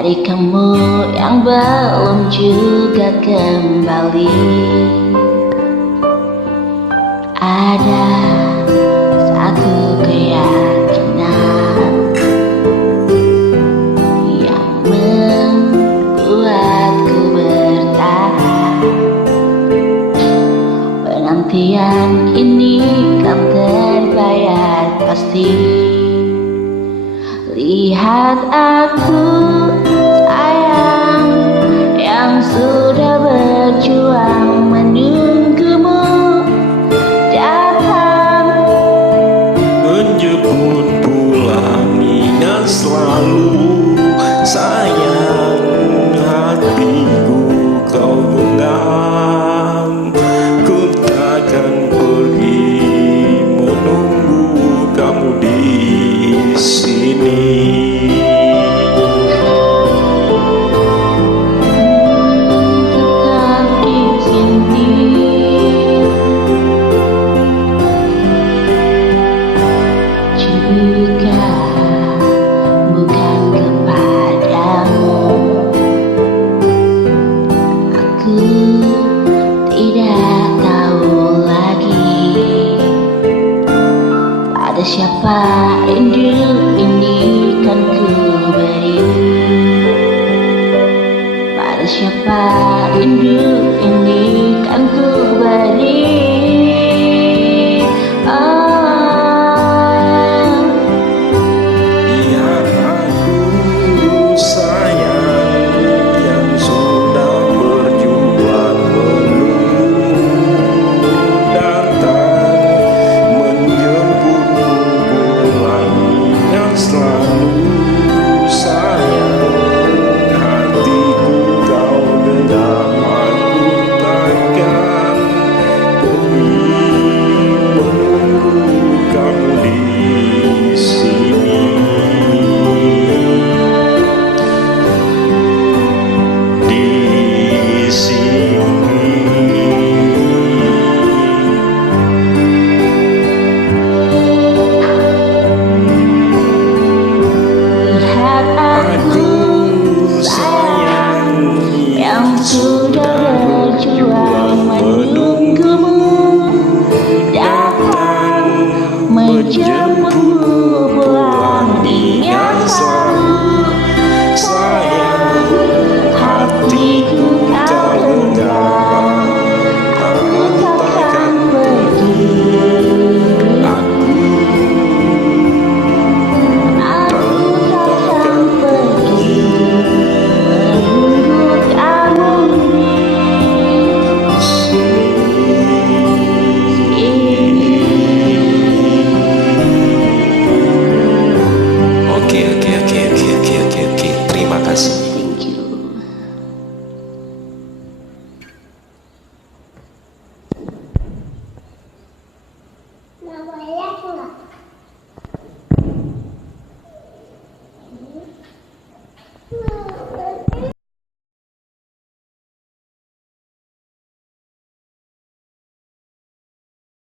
dari kamu yang belum juga kembali. Ada satu keyakinan yang membuatku bertahan. Penantian ini kan terbayar pasti. Lihat aku sayang yang sudah berjuang menunggumu datang, menjemput pulang, ingat selalu sayang, hatiku kau genggam. Ku takkan pergi menunggu kamu di sini. tetap di sini. Juga bukan kepadamu. Aku tidak tahu lagi pada siapa rindu ini kan ku beri. Pada siapa rindu ini kan ku beri. Lihat aku sayang yang sudah berjuang menunggu datang, menjemputmu pulang, yang selalu sayang, hatiku kau genggam. Aku takkan pergi menunggu kamu di sini. Di sini. Lihat aku Aku sayang yang sudah